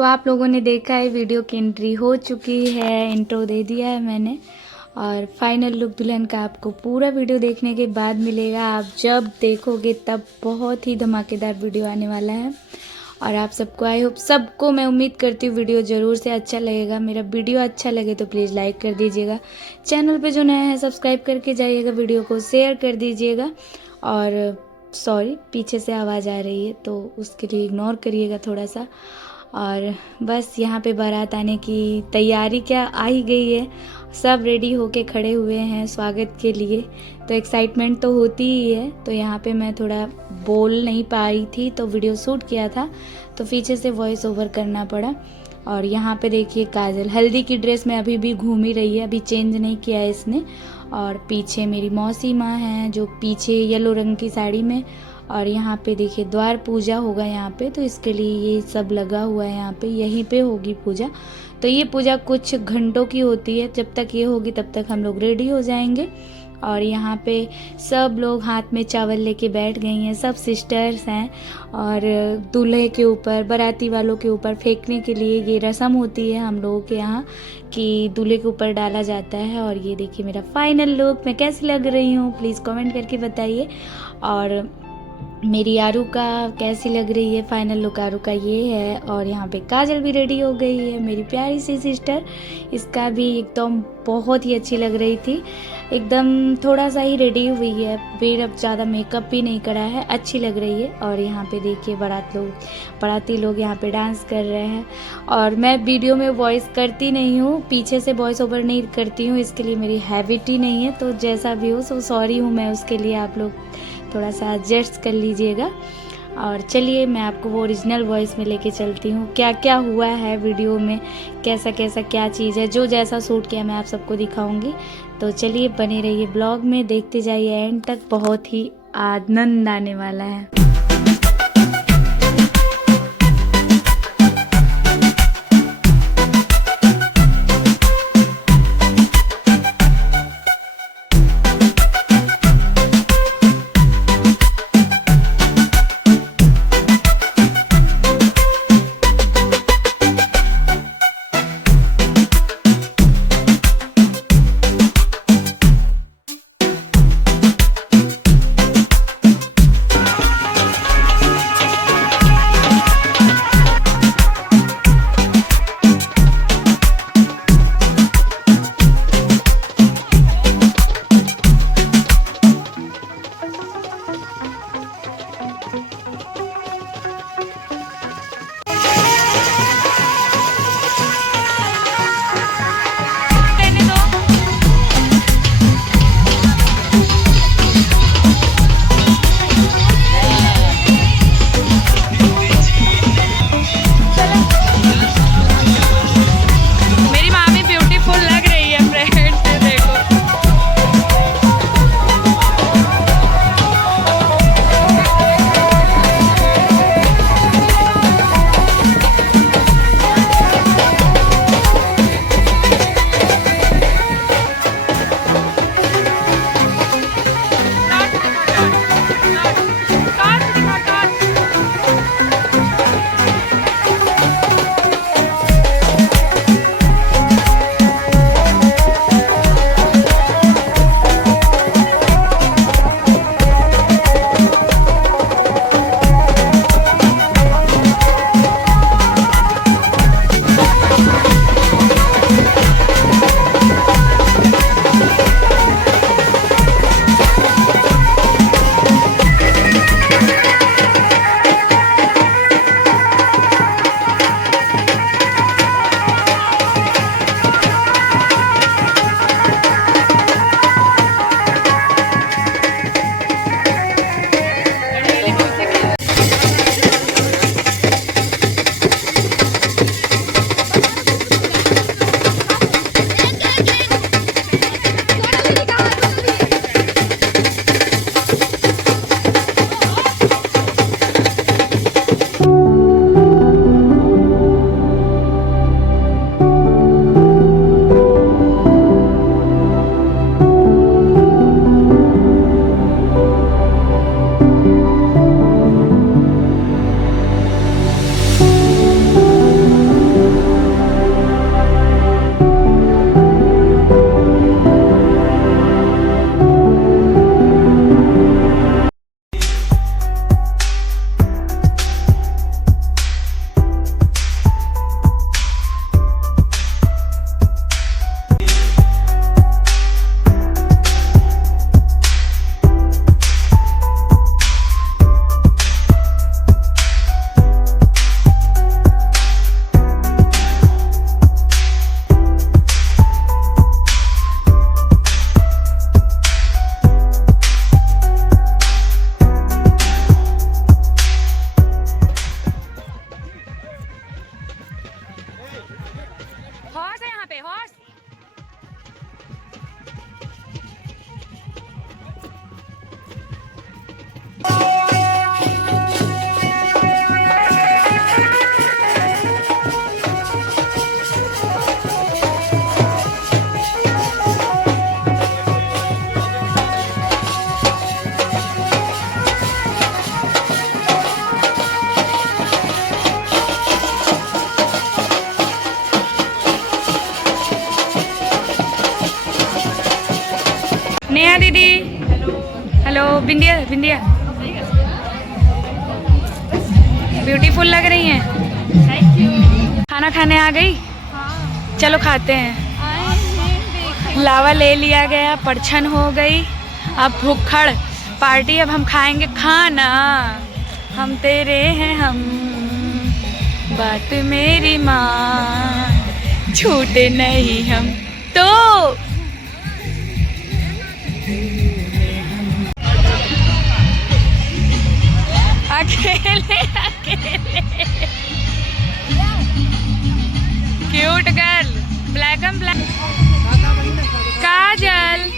तो आप लोगों ने देखा है वीडियो की एंट्री हो चुकी है, इंट्रो दे दिया है मैंने और फाइनल लुक दुल्हन का आपको पूरा वीडियो देखने के बाद मिलेगा। आप जब देखोगे तब बहुत ही धमाकेदार वीडियो आने वाला है और आप सबको आई होप सबको मैं उम्मीद करती हूँ वीडियो ज़रूर से अच्छा लगेगा। मेरा वीडियो अच्छा लगे तो प्लीज़ लाइक कर दीजिएगा, चैनल पे जो नया है सब्सक्राइब करके जाइएगा, वीडियो को शेयर कर दीजिएगा। और सॉरी पीछे से आवाज़ आ रही है तो उसके लिए इग्नोर करिएगा थोड़ा सा। और बस यहाँ पे बारात आने की तैयारी क्या आ ही गई है, सब रेडी होके खड़े हुए हैं स्वागत के लिए। तो एक्साइटमेंट तो होती ही है। तो यहाँ पे मैं थोड़ा बोल नहीं पाई थी तो वीडियो शूट किया था तो पीछे से वॉइस ओवर करना पड़ा। और यहाँ पे देखिए काजल हल्दी की ड्रेस में अभी भी घूम ही रही है, अभी चेंज नहीं किया है इसने। और पीछे मेरी मौसी माँ हैं जो पीछे येलो रंग की साड़ी में। और यहाँ पे देखिए द्वार पूजा होगा यहाँ पे, तो इसके लिए ये सब लगा हुआ है यहाँ पे, यहीं पे होगी पूजा। तो ये पूजा कुछ घंटों की होती है, जब तक ये होगी तब तक हम लोग रेडी हो जाएंगे। और यहाँ पे सब लोग हाथ में चावल लेके बैठ गई हैं, सब सिस्टर्स हैं। और दूल्हे के ऊपर बाराती वालों के ऊपर फेंकने के लिए ये रस्म होती है हम लोगों के यहाँ कि दूल्हे के ऊपर डाला जाता है। और ये देखिए मेरा फाइनल लुक, मैं कैसी लग रही हूँ प्लीज़ कमेंट करके बताइए। और मेरी आरू का कैसी लग रही है, फाइनल लुक आरू का ये है। और यहाँ पे काजल भी रेडी हो गई है, मेरी प्यारी सी सिस्टर, इसका भी एकदम बहुत ही अच्छी लग रही थी, एकदम थोड़ा सा ही रेडी हुई है, फिर अब ज़्यादा मेकअप भी नहीं करा है, अच्छी लग रही है। और यहाँ पे देखिए बाराती लोग यहाँ पे डांस कर रहे हैं। और मैं वीडियो में वॉइस करती नहीं हूँ, पीछे से वॉइस ओवर नहीं करती हूँ, इसके लिए मेरी हैबिट ही नहीं है। तो जैसा भी हो सो सॉरी हूँ मैं उसके लिए, आप लोग थोड़ा सा एडजस्ट कर लीजिएगा। और चलिए मैं आपको वो ओरिजिनल वॉइस में लेके चलती हूँ, क्या क्या हुआ है वीडियो में, कैसा कैसा क्या चीज़ है, जो जैसा शूट किया मैं आप सबको दिखाऊंगी। तो चलिए बने रहिए ब्लॉग में, देखते जाइए एंड तक, बहुत ही आनंद आने वाला है। इंडिया। ब्यूटीफुल लग रही हैं। Thank you. खाना खाने आ गई? चलो खाते हैं। लावा ले लिया गया, परछन हो गई, अब भुक्खड़ पार्टी। अब हम खाएंगे खाना। हम तेरे हैं हम, बात मेरी माँ, छूटे नहीं हम तो। अकेले अकेले cute girl, black and black. काजल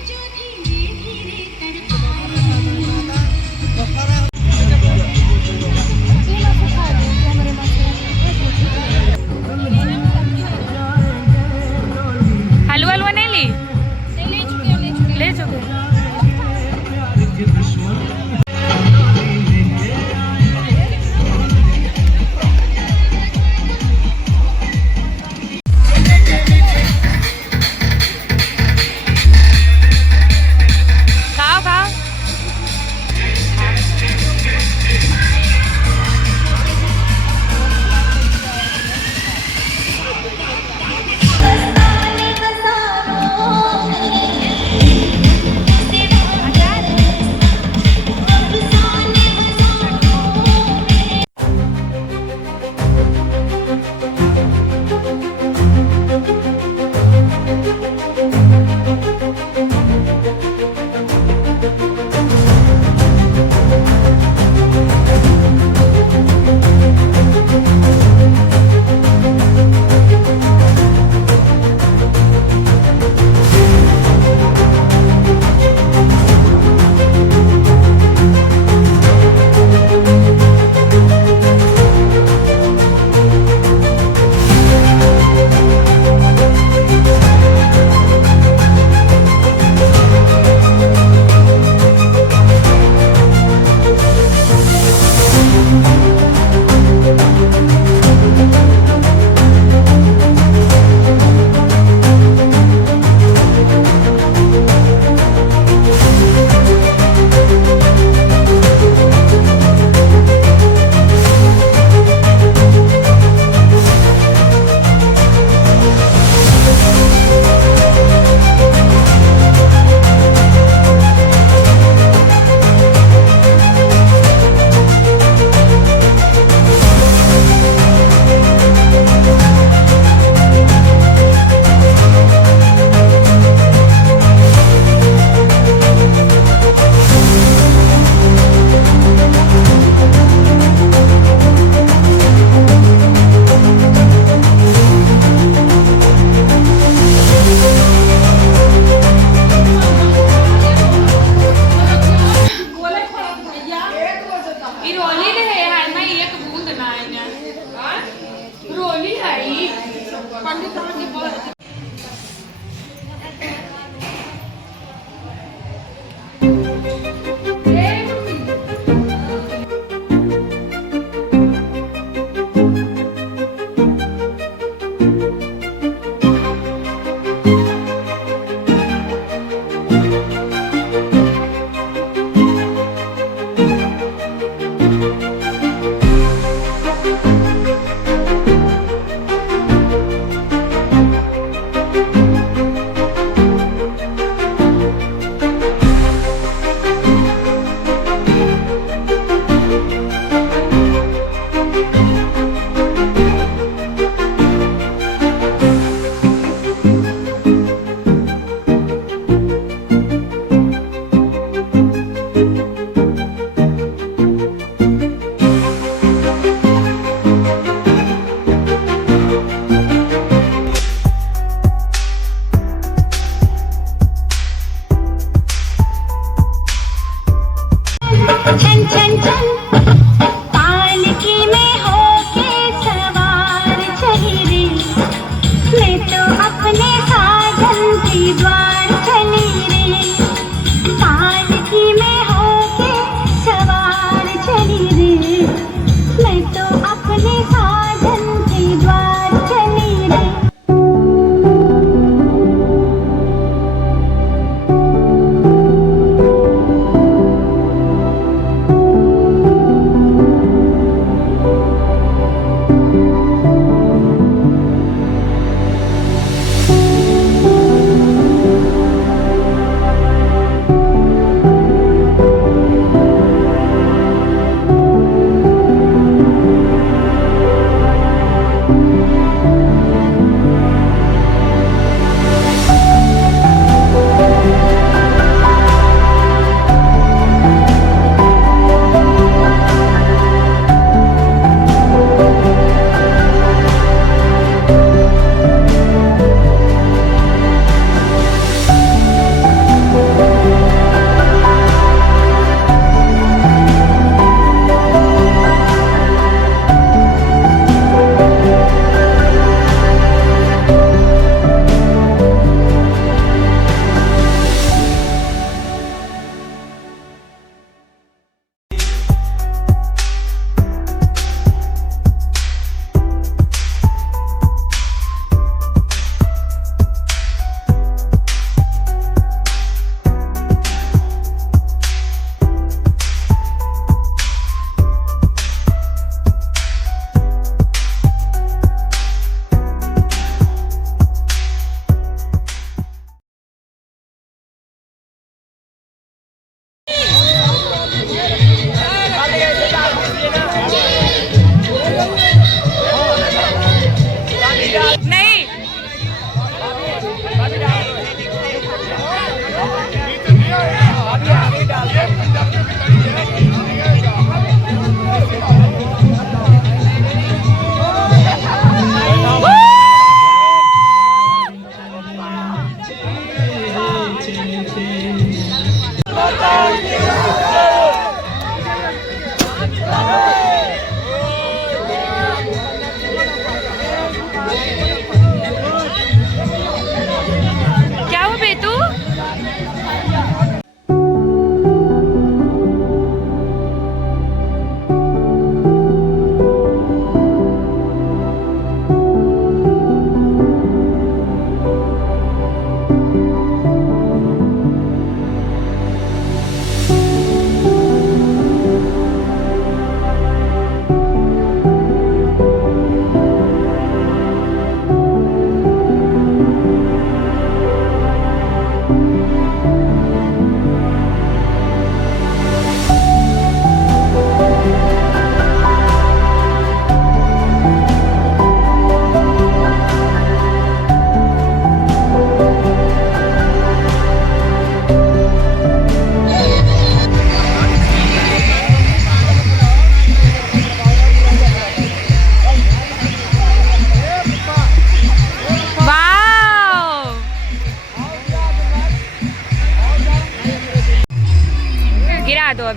हलवा हलवा नहीं ली? ले चुके।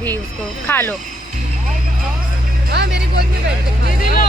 अभी उसको खा लो। हाँ मेरी गोद में बैठ दीदी लो।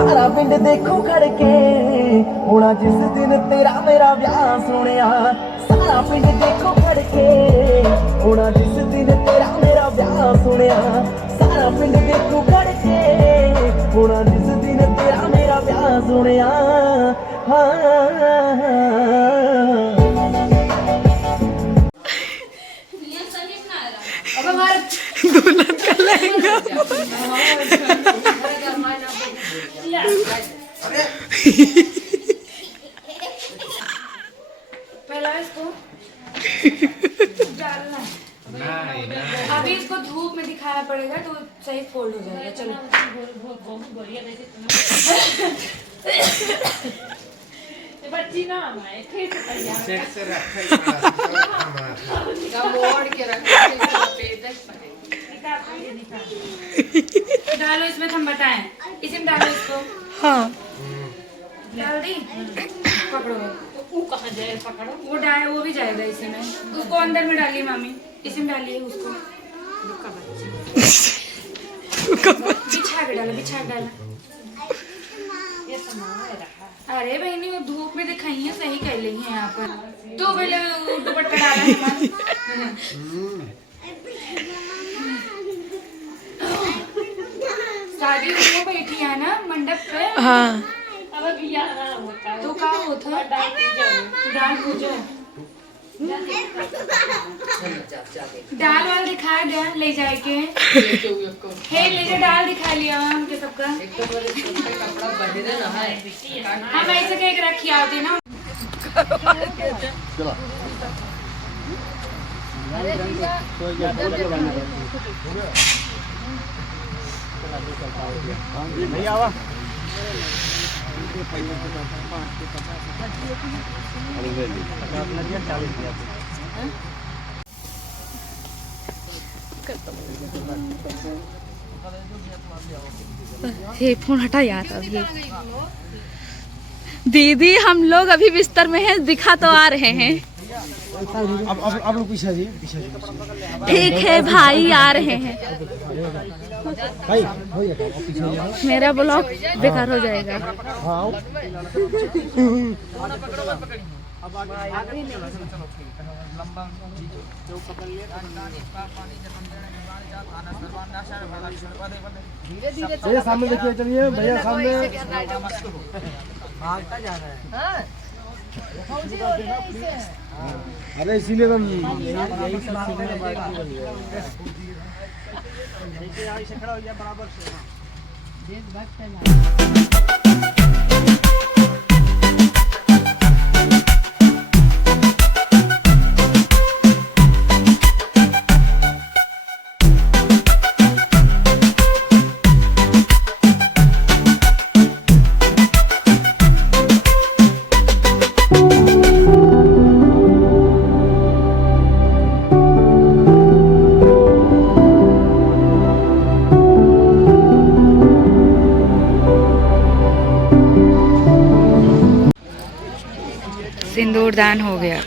सारा पिंड देखो खड़के होना जिस दिन तेरा मेरा ब्याह सोनिया। सारा पिंड देखो खड़के होना जिस दिन तेरा मेरा ब्याह सोनिया। सारा पिंड देखो खड़के होना जिस दिन तेरा मेरा ब्याह सोनिया। दुल्हन का लहंगा पहला इसको डालना है। अभी इसको धूप में दिखाना पड़ेगा तो सही फोल्ड हो जाएगा। चलो बच्ची ना सेट से डालो इसमें, हम बताएं इसमें डालो इसको। हाँ डाल दी, पकड़ो वो कहाँ जाए, पकड़ो वो डाल, वो भी जाएगा इसी में। उसको अंदर में डालिए मामी, इसी में डालिए उसको। बिछा के डालो, बिछा के डालो। अरे बहनी वो धूप में दिखाई है, सही कर ली है यहाँ पर। तो पहले दुपट्टा डाला है। शादी उसको बैठी है ना मंडप पे। हाँ तो क्या होता है, दाल पूजा दाल वाल दिखा दिया ले जाए के हे ले जा, दाल दिखा लिया हम के सबका। हम ऐसे केक रखी आते ना। ये फोन हटा यार। अभी दीदी हम लोग अभी बिस्तर में हैं, दिखा तो आ रहे हैं। अब लोग पीछे जी, ठीक है भाई आ रहे हैं। भाई हो जाएगा, मेरा ब्लॉग बेकार हो जाएगा। भैया सामने देखिए, चलिए भैया सामने। अरे इसीलिए तो खड़ा हो गया बराबर से। सिंदूर दान हो गया।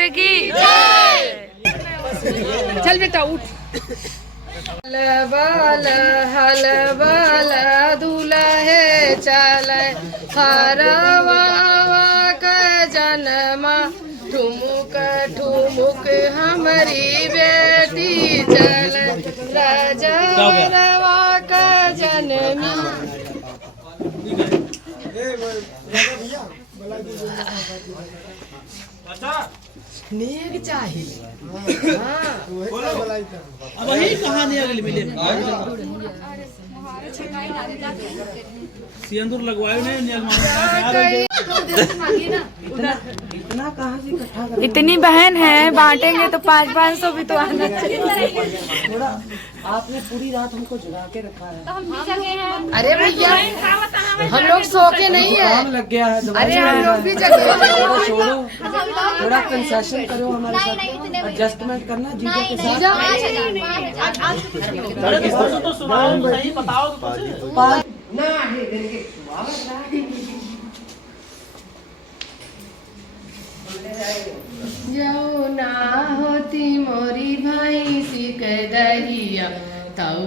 रामचंद्र की। चल बेटा उठ। हल बाल दुल्हे चले हरवा का जन्मा ठुमुक ठुमुक हमारी बेटी चले राजा का जन्मी। नेक चाहिए। वही कहानी अगली मिले सिंदूर लगवाए इतनी बहन है, बांटेंगे तो 500-500 भी तो आना चाहिए। थोड़ा आपने पूरी रात हमको जगा के रखा है। अरे भैया हम लोग सो के नहीं है, काम लग गया है। अरे हम लोग भी जगे हैं। थोड़ा छोड़ो, थोड़ा कंसेशन करो हमारे साथ, एडजस्टमेंट करना जीजा के साथ। तो सुनाओ नहीं बताओ जाओ ना होती मोरी भाई सिक दहिया ताऊ।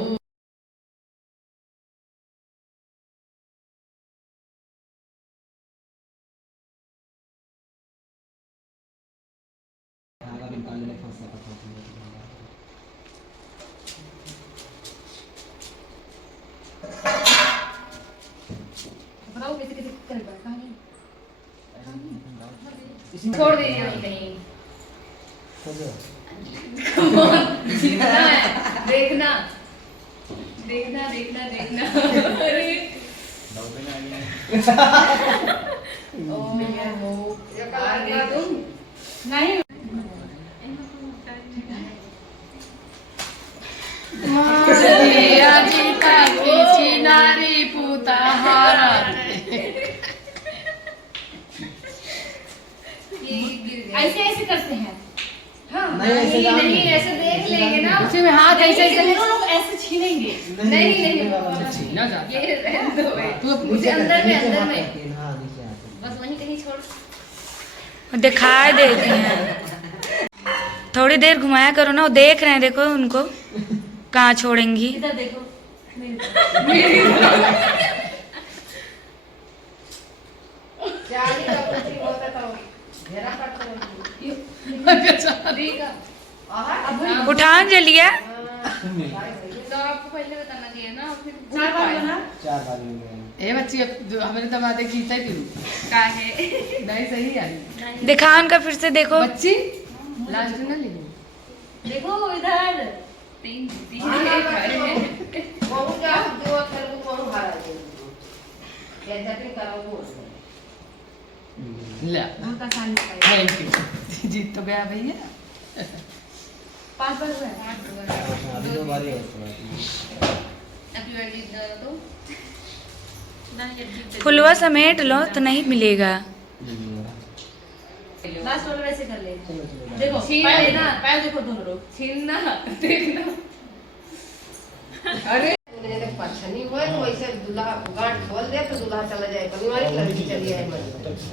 छोड़ दे कहीं देखना देखना देखना देखना। अरे ओ आ गए तुम नहीं। जीता पीछी नारी पूता हारा। ऐसे ऐसे करते हैं। हाँ नहीं नहीं ऐसे देख लेंगे ना, उसी में हाथ ऐसे ऐसे लोग ऐसे छीनेंगे। नहीं नहीं छीना जाता ये रहने दो तू मुझे अंदर में बस वहीं कहीं छोड़ दिखाई देती हैं। थोड़ी देर घुमाया करो ना, वो देख रहे हैं, देखो उनको कहाँ छोड़ेंगी। इधर देखो उठान चलिए। आपको पहले बताना चाहिए ना। 4 बार ए बच्ची जो हमारे दमादे खींचा ही काहे नहीं सही है। दिखा उनका फिर से देखो बच्ची लास्ट ना ले देखो इधर 3 वो क्या जो अक्षर को कौन हारा है कैसा भी करो वो ले उनका साइन थैंक यू। जीत तो गया भैया। 5 बार हुआ है। 2 बार ही तो फुलवा समेट लो तो नहीं मिलेगा। लास्ट वाला वैसे कर ले। देखो पैर लेना, पैर देखो दोनों लोग छीनना देखना। अरे मेरे पछनी हुए तो वैसे दूल्हा गांठ खोल दे तो दूल्हा चला जाए, परिवार की लड़की चली जाए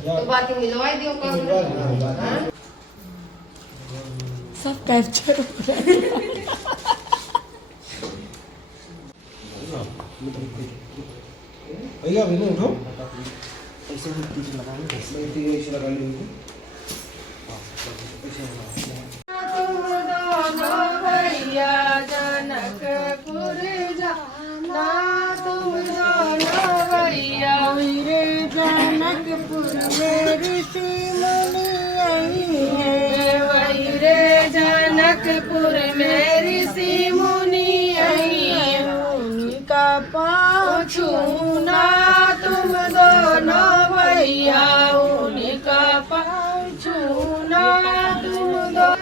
तो बात मिलवाई दियो काम। हां सब कैप्चर हो रहा है। भैया अभी उठो ऐसे ही पीछे लगाएंगे, ऐसे लगा लेंगे। तुम दोनों भैया जनकपुर जाना, तुम दोनों भैया वीर जनकपुर में ऋषि मुनि आई है। वीर जनकपुर में ऋषि मुनि आई है। उनका पाँव छूना तुम दोनों भैया, उनका पाँव छूना तुम दोनों।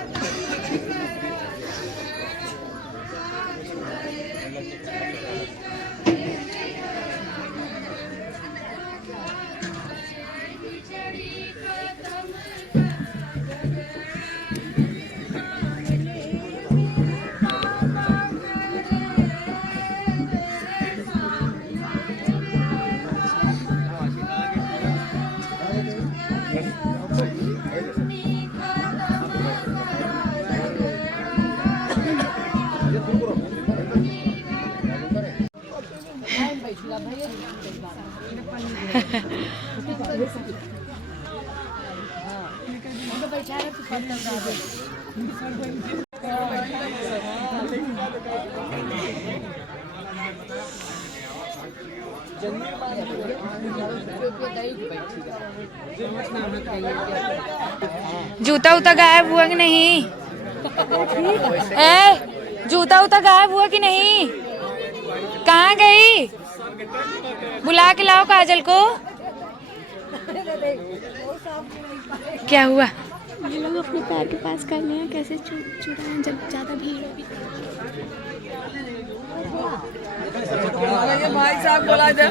जूता उता गायब हुआ कि नहीं? जूता उता गायब हुआ कि नहीं? कहाँ गई? बुला के लाओ काजल को। क्या हुआ? ये लोग अपने पैर के पास करने हैं, कैसे चुराएं जब ज्यादा भीड़ होगी। भाई साहब बोला था,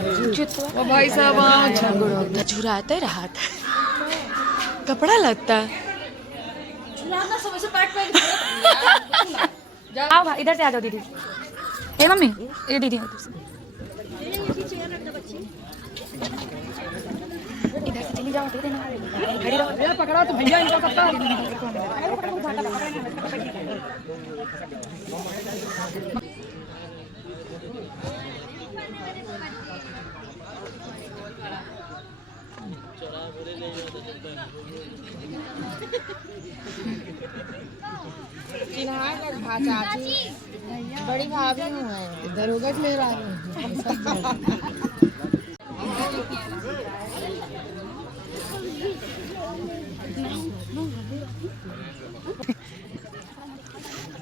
वो भाई साहब झुराते रहा था, कपड़ा लगता। आओ भाई, इधर से आ जाओ दीदी। हे मम्मी, ये दीदी इधर से चली जाओ, दे देना। खड़ी रहो, पकड़ा तो भैया इनका पत्ता। चाची बड़ी भाभी हूँ, दरोगा मेरा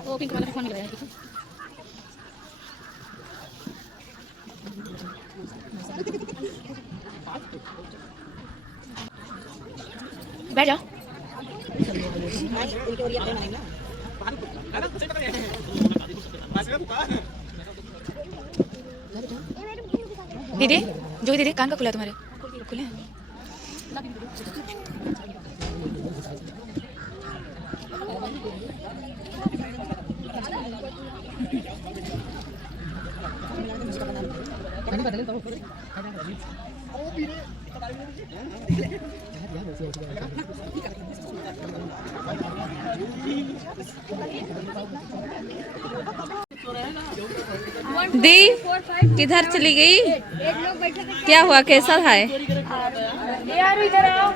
वो पिंक वाला फोन लगाया। बैठ जाओ। दीदी, जो दीदी, कान का खुला तुम्हारे? खुले हैं? दी किधर चली गई? क्या हुआ, कैसा है? यार इधर आओ।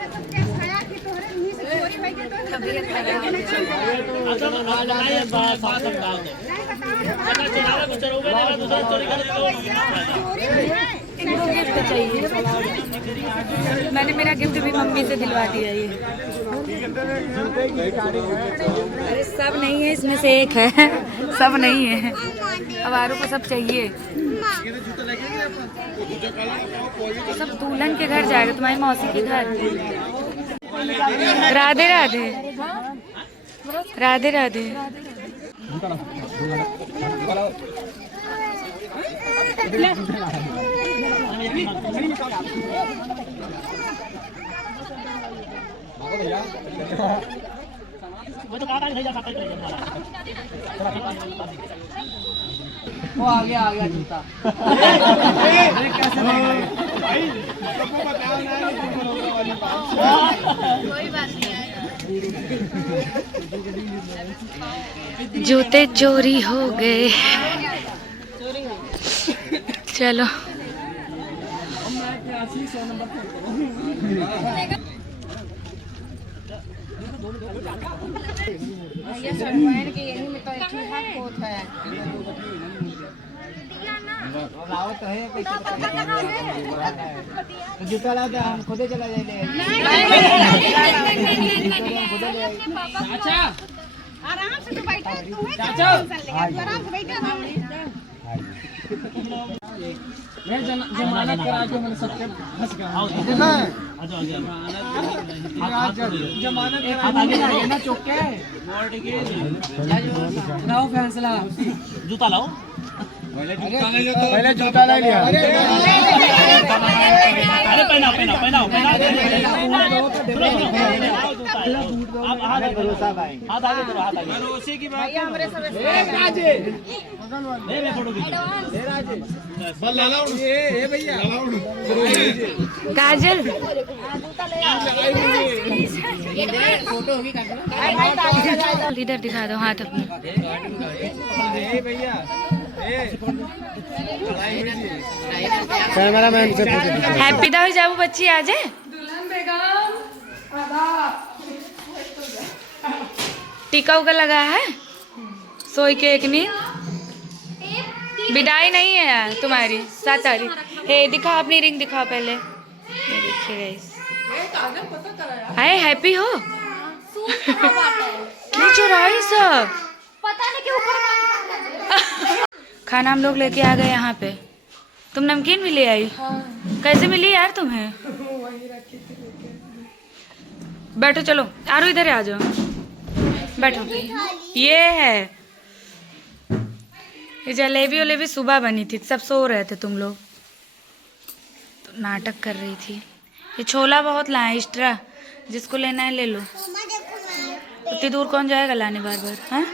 मैंने मेरा गिफ्ट भी मम्मी से दिलवा दिया। ये अरे सब नहीं है, इसमें से एक है, सब नहीं है। अब आरू को सब चाहिए। सब दुल्हन के घर जाएगा, तुम्हारी मौसी के घर। राधे राधे, राधे राधे। वो आ गया जूता। अरे कैसे भाई जूते चोरी हो गए। चलो जूता ला दे, हम खुदे चला जाएंगे। चाचा आराम से तो बैठा, चाचा आराम से बैठा। मैं जमानत करा के मैंने सबके फंस गया। जमानत करा ना चौक के लाओ फैसला। जूता लाओ, पहले जूता ले लिया। अरे पहनाओ पहनाओ पहनाओ आप हाथ आगे करो, हाथ आगे करो, हाथ आगे। भरोसे की बात है हमारे सब। मैं फोटो खींचूं। बल ला लाओ ए भैया काजल, फोटो होगी इधर दिखा दो हाथ अपने। भैया कैमरामैन से हैप्पी दा हो जाओ बच्ची आ जाए। टीका उका लगा है, सोई के एक नींद। विदाई नहीं है यार तुम्हारी 7 तारीख। हे दिखाओ अपनी रिंग दिखाओ पहले। ये देखिए गाइस, हाय हैप्पी हो। क्या चुरा है सब? पता नहीं क्यों ऊपर खाना हम लोग लेके आ गए यहाँ पे। तुम नमकीन भी ले आई? कैसे मिली यार तुम्हें? बैठो चलो, आरो इधर आ जाओ, बैठो। ये है ये जलेबी वलेबी सुबह बनी थी, सब सो रहे थे, तुम लोग तो नाटक कर रही थी। ये छोला बहुत लाए एक्स्ट्रा, जिसको लेना है ले लो। उतनी दूर कौन जाएगा लाने बार बार, हाँ?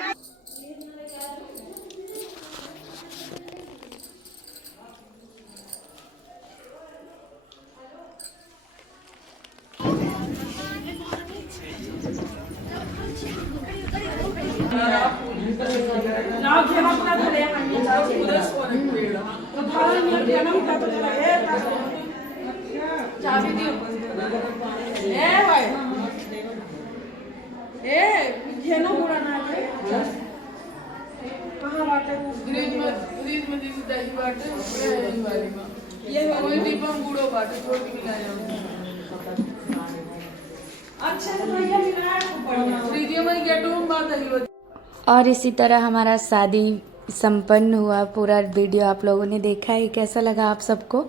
और इसी तरह हमारा शादी संपन्न हुआ। पूरा वीडियो आप लोगों ने देखा है, कैसा लगा आप सबको?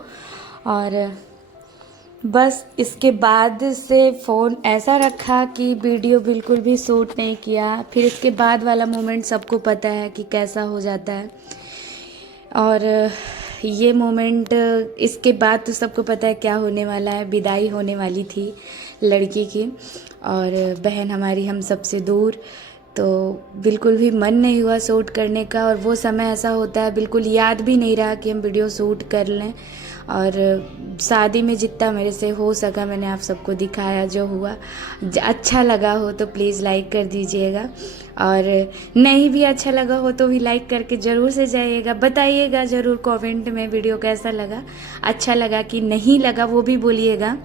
और बस इसके बाद से फ़ोन ऐसा रखा कि वीडियो बिल्कुल भी शूट नहीं किया। फिर इसके बाद वाला मोमेंट सबको पता है कि कैसा हो जाता है। और ये मोमेंट इसके बाद तो सबको पता है क्या होने वाला है। विदाई होने वाली थी लड़की की, और बहन हमारी हम सबसे दूर, तो बिल्कुल भी मन नहीं हुआ शूट करने का। और वो समय ऐसा होता है बिल्कुल याद भी नहीं रहा कि हम वीडियो शूट कर लें। और शादी में जितना मेरे से हो सका मैंने आप सबको दिखाया। जो हुआ अच्छा लगा हो तो प्लीज़ लाइक कर दीजिएगा, और नहीं भी अच्छा लगा हो तो भी लाइक करके ज़रूर से जाइएगा। बताइएगा ज़रूर कमेंट में वीडियो कैसा लगा, अच्छा लगा कि नहीं लगा वो भी बोलिएगा।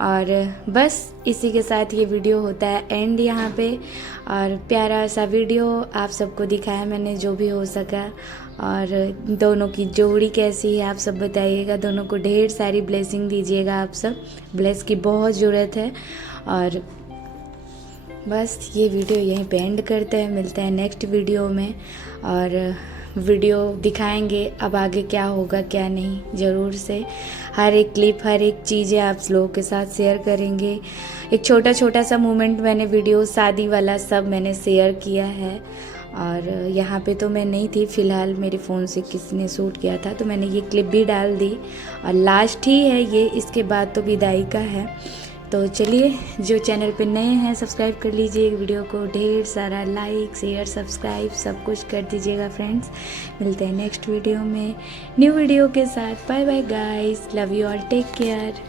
और बस इसी के साथ ये वीडियो होता है एंड यहाँ पे। और प्यारा सा वीडियो आप सबको दिखाया मैंने जो भी हो सका। और दोनों की जोड़ी कैसी है आप सब बताइएगा। दोनों को ढेर सारी ब्लेसिंग दीजिएगा आप सब, ब्लेस की बहुत ज़रूरत है। और बस ये वीडियो यहीं पे एंड करते हैं, मिलते हैं नेक्स्ट वीडियो में। और वीडियो दिखाएंगे अब आगे क्या होगा क्या नहीं, ज़रूर से हर एक क्लिप हर एक चीज़ें आप लोगों के साथ शेयर करेंगे। एक छोटा छोटा सा मोमेंट मैंने वीडियो शादी वाला सब मैंने शेयर किया है। और यहाँ पे तो मैं नहीं थी फ़िलहाल, मेरे फ़ोन से किसी ने शूट किया था तो मैंने ये क्लिप भी डाल दी। और लास्ट ही है ये, इसके बाद तो विदाई का है। तो चलिए, जो चैनल पे नए हैं सब्सक्राइब कर लीजिए, वीडियो को ढेर सारा लाइक शेयर सब्सक्राइब सब कुछ कर दीजिएगा फ्रेंड्स। मिलते हैं नेक्स्ट वीडियो में न्यू वीडियो के साथ। Bye bye guys, love you all, take care.